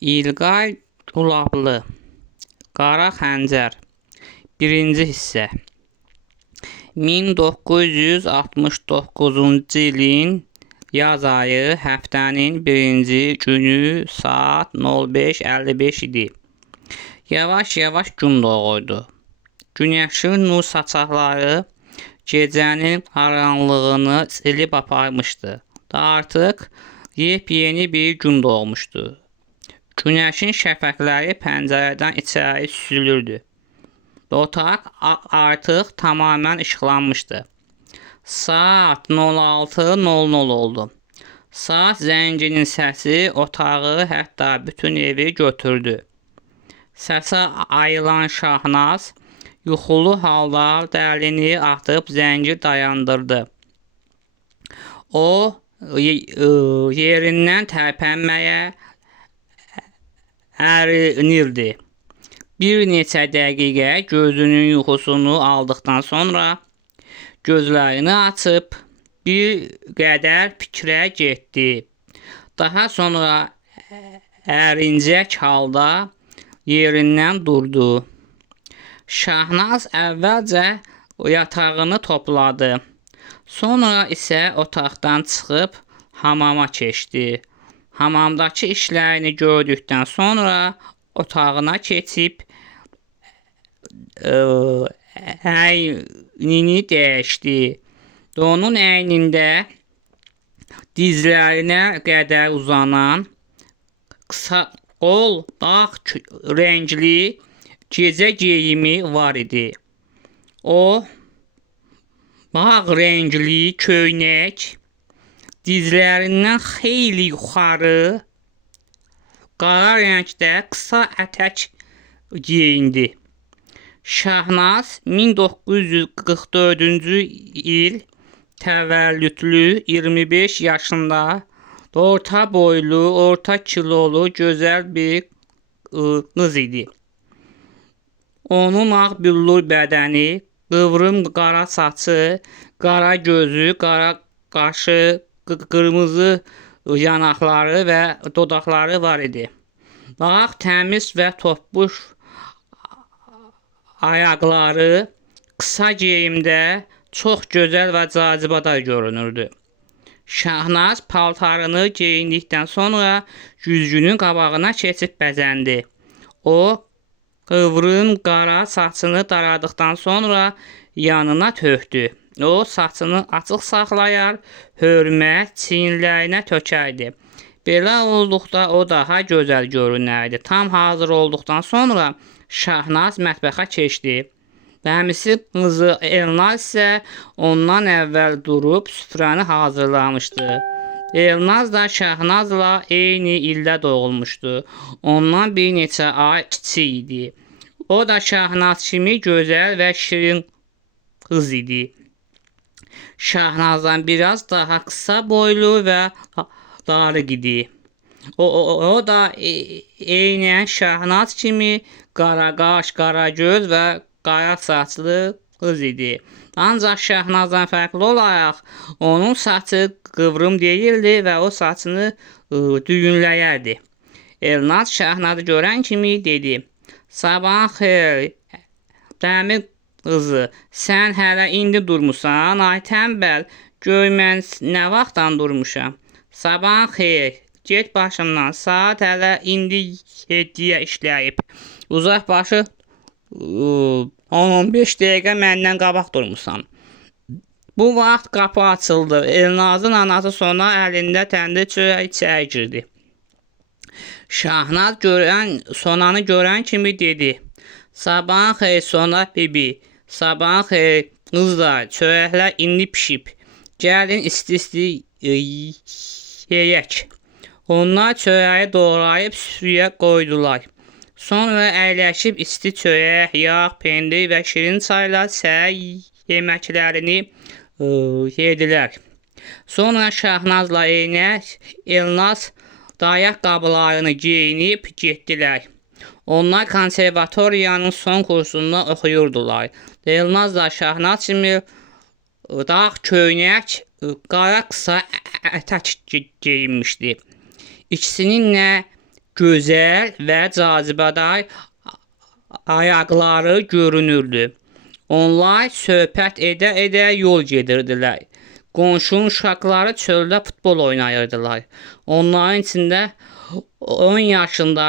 İlqay Ulablı Qara Xəncər 1-ci hissə 1969-cu ilin yaz ayı həftənin 1-ci günü saat 05:55 idi. Yavaş-yavaş gün doğurdu. Günəşin nur saçaqları gecənin qaranlığını silib aparmışdı. Artıq yepyeni bir gün doğmuşdu. Günəşin şəfəqləri pəncərədən içəri süzülürdü. Otaq artıq tamamilə işıqlanmışdı. Saat 06:00 oldu. Saat zənginin səsi otağı, hətta bütün evi götürdü. Səsə ayılan Şahnaz yuxulu halda dəlini atıb zəngi dayandırdı. O yerindən tərpənməyə ərinirdi. Bir neçə dəqiqə gözünün yuxusunu aldıqdan sonra gözlərini açıb bir qədər fikrə getdi. Daha sonra ərincək halda yerindən durdu. Şahnaz əvvəlcə yatağını topladı. Sonra isə otaqdan çıxıb hamama keçdi. Hamamdakı işlərini gördükdən sonra otağına keçib əynini dəyişdi. Onun əynində dizlərinə qədər uzanan qısa qol ağ rəngli gecə geyimi var idi. O ağ rəngli köynək, dizlərindən xeyli yuxarı qara rəngdə qısa ətək geyindi. Şahnaz 1944-cü il təvəllüdlü 25 yaşında orta boylu, orta kilolu gözəl bir qız idi. Onun ağ büllur bədəni, qıvrım qara saçı, qara gözü, qara qaşı, qırmızı yanaqları və dodaqları var idi. Ağ, təmiz və topbuş ayaqları qısa geyimdə çox gözəl və cazibədar görünürdü. Şahnaz paltarını geyindikdən sonra güzgünün qabağına keçib bəzəndi. O, qıvrım qara saçını daradıqdan sonra yanına tökdü. O, saçını açıq saxlayar, hörmət çiyinlərinə tökərdi. Belə olduqda o daha gözəl görünərdi. Tam hazır olduqdan sonra Şahnaz mətbəxə keçdi. Əmisi qızı Elnaz isə ondan əvvəl durub süfrəni hazırlamışdı. Elnaz da Şahnazla eyni ildə doğulmuşdu. Ondan bir neçə ay kiçik idi. O da Şahnaz kimi gözəl və şirin qız idi. Şahnazdan biraz daha qısa boylu və darıq idi. O da eynən Şahnaz kimi qara qaş, qara göz və qara saçlı qız idi. Ancaq Şahnazdan fərqli olaraq onun saçı qıvrım deyildi və o saçını düyünləyərdi. Elnaz Şahnazı görən kimi dedi: "Sabahın xeyir, dəmir qızı, sən hələ indi durmusan, ay tənbəl, gör mən nə vaxtdan durmuşam. Sabahın xeyir, get başımdan, saat hələ indi 7-yə işləyib. Uzaq başı 10-15 dəqiqə məndən qabaq durmusan." Bu vaxt qapı açıldı. Elnazın anası Sona əlində təndir çörək içəri girdi. Şahnaz Sonanı görən kimi dedi: "Sabahın xeyir Sona bibi, sabahın xeyir qızlar, çörəklər indi pişib. Gəlin isti-isti yeyək." Onlar çörəyi doğrayıb süfrəyə qoydular. Sonra əyləşib isti çörək, yağ, pendir və şirin çayla səhər yeməklərini yedilər. Sonra Şahnazla Elnaz dayaq qablarını geyinib getdilər. Onlar konservatoriyanın son kursunda oxuyurdular. Elnaz da Şahnaz kimi dağ köynək, qara qısa ətək geyinmişdi. İkisinin nə gözəl və cazibədar ayaqları görünürdü. Onlar söhbət edə-edə yol gedirdilər. Qonşunun uşaqları çöldə futbol oynayırdılar. Onların içində 10 yaşında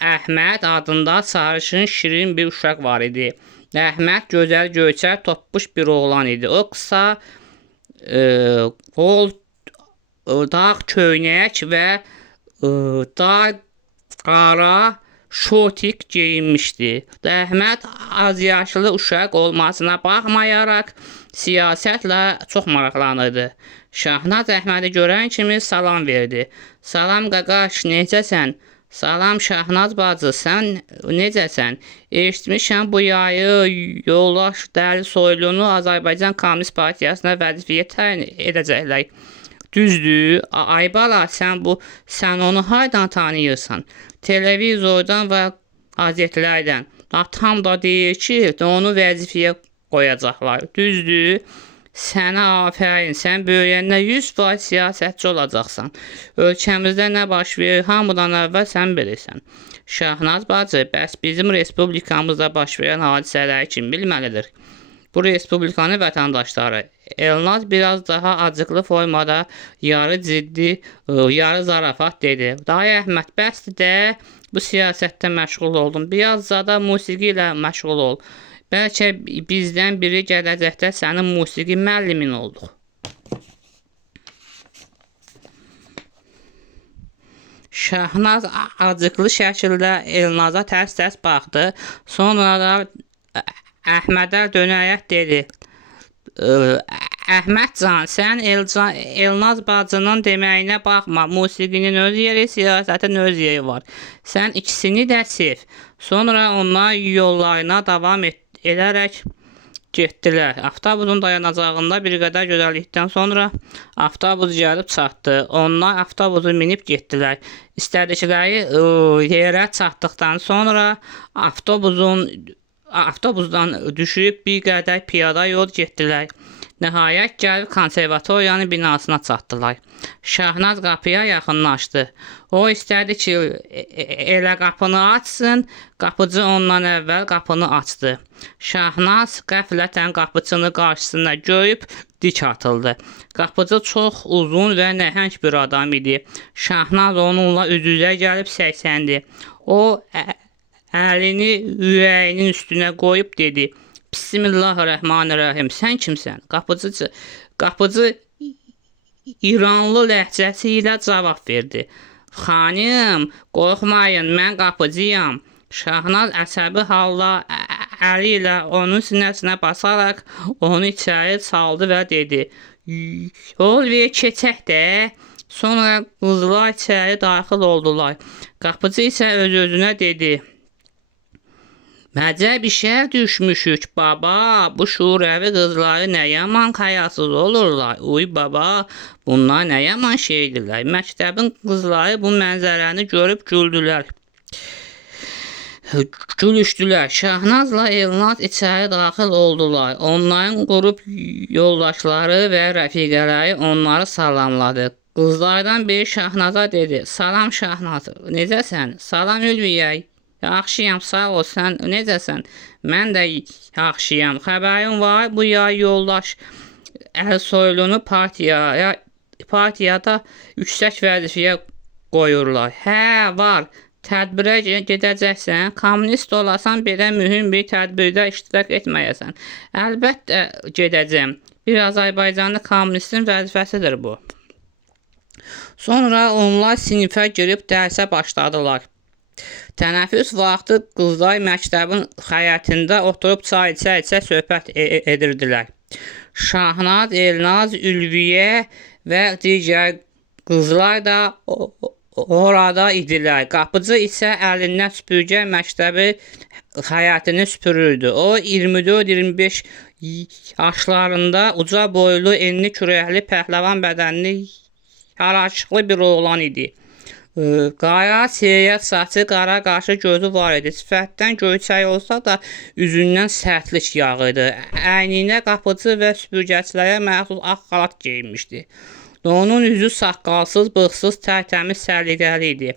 Əhməd adında sarışın şirin bir uşaq var idi. Əhməd gözəl göyçək toppuş bir oğlan idi. O qısa qol, dağ köynək və dar qara şortik geyinmişdi. Əhməd az yaşlı uşaq olmasına baxmayaraq siyasətlə çox maraqlanırdı. Şahnaz Əhmədi görən kimi salam verdi. Salam qaqaş, necəsən? Salam Şahnaz bacı, sən necəsən? Eşitmişəm bu yayı yoldaş Dəli Soylunu Azərbaycan Kommunist Partiyasına vəzifəyə təyin edəcəklər. Düzdür? Ay bala, sən onu hardan tanıyırsan? Televizordan və qəzetlərdən. Atam da deyir ki, onu vəzifəyə qoyacaqlar. Düzdür? Sənə afərin, sən böyüyəndə 100% siyasətçi olacaqsan. Ölkəmizdə nə baş verir, hamıdan əvvəl sən bilirsən. Şahnaz bacı, bəs bizim respublikamızda baş verən hadisələri kim bilməlidir? Bu respublikanın vətəndaşları. Elnaz biraz daha acıqlı formada yarı ciddi, yarı zarafat dedi. Dayı Əhməd, bəsdir də, bu siyasətdə məşğul oldum. Biraz da musiqi ilə məşğul ol. Bəlkə bizdən biri gələcəkdə sənin musiqi müəllimin olduq. Şahnaz acıqlı şəkildə Elnaza tərs-tərs baxdı. Sonra da Əhmədə dönərək dedi. Əhmədcan, sən Elnaz bacının deməyinə baxma. Musiqinin öz yeri, siyasətin öz yeri var. Sən ikisini də sev. Sonra onlar yollarına davam edərək getdilər. Avtobusun dayanacağında bir qədər gözəllikdən sonra avtobus gəlib çatdı. Onlar avtobusu minib getdilər. İstədikləri yerə çatdıqdan sonra avtobusdan düşüb bir qədər piyada yol getdilər. Nəhayət gəlib konservatoriyanın binasına çatdılar. Şahnaz qapıya yaxınlaşdı. O istədi ki, elə qapını açsın, qapıcı ondan əvvəl qapını açdı. Şahnaz qəflətən qapıçını qarşısında görüb dik atıldı. Qapıcı çox uzun və nəhəng bir adam idi. Şahnaz onunla üz-üzə gəlib səksəndi. O əlini ürəyinin üstünə qoyub dedi: Bismillahirrahmanirrahim. Sən kimsən? Qapıcı İranlı ləhcəsi ilə cavab verdi. Xanım, qorxmayın, mən qapıcıyam. Şahnaz əsəbi halda əli ilə onun sinəsinə basaraq onu içəri saldı və dedi: Yol ver keçək də. Sonra qızlar içəri daxil oldular. Qapıcı isə öz-özünə dedi: Məcəb işə düşmüşük baba, bu şurəvi qızları nə yaman qayasız olurlar. Uy baba, bunlar nə yaman şeydirlər. Məktəbin qızları bu mənzərəni görüb güldülər. Gülüşdülər. Şahnazla Elnaz içəri daxil oldular. Onların qrup yoldaşları və rəfiqələri onları salamladı. Qızlardan biri Şahnaza dedi: Salam Şahnaz, necəsən? Salam Ülviyə. Yaxşıyam, sağ ol, sən necəsən? Mən də yaxşıyam. Xəbərim var, bu yay yoldaş Əlsoylunu partiyada yüksək vəzifəyə qoyurlar. Hə, var. Tədbirə gedəcəksən, kommunist olasan, belə mühüm bir tədbirdə iştirak etməyəsən. Əlbəttə gedəcəm. Bir Azərbaycanlı kommunistin vəzifəsidir bu. Sonra onlar sinifə girib dərsə başladılar. Tənəffüs vaxtı qızlar məktəbin həyətində oturub çay içə-içə söhbət edirdilər. Şahnaz, Elnaz, Ülviyə və digər qızlar da orada idilər. Qapıcı isə əlindən süpürgə məktəbi həyətini süpürürdü. O 24-25 yaşlarında uca boylu, enli kürəkli, pəhləvan bədənli, yaraşıqlı bir oğlan idi. Qara, siyah saçı, qara qaşı, gözü var idi. Sifətdən göyçək olsa da üzündən sərtlik yağırdı. Əyninə qapıcı və süpürgəçilərə məxsus ağ xalat geyinmişdi. Onun üzü saqqalsız, bığsız, tərtəmiz, səliqəli idi.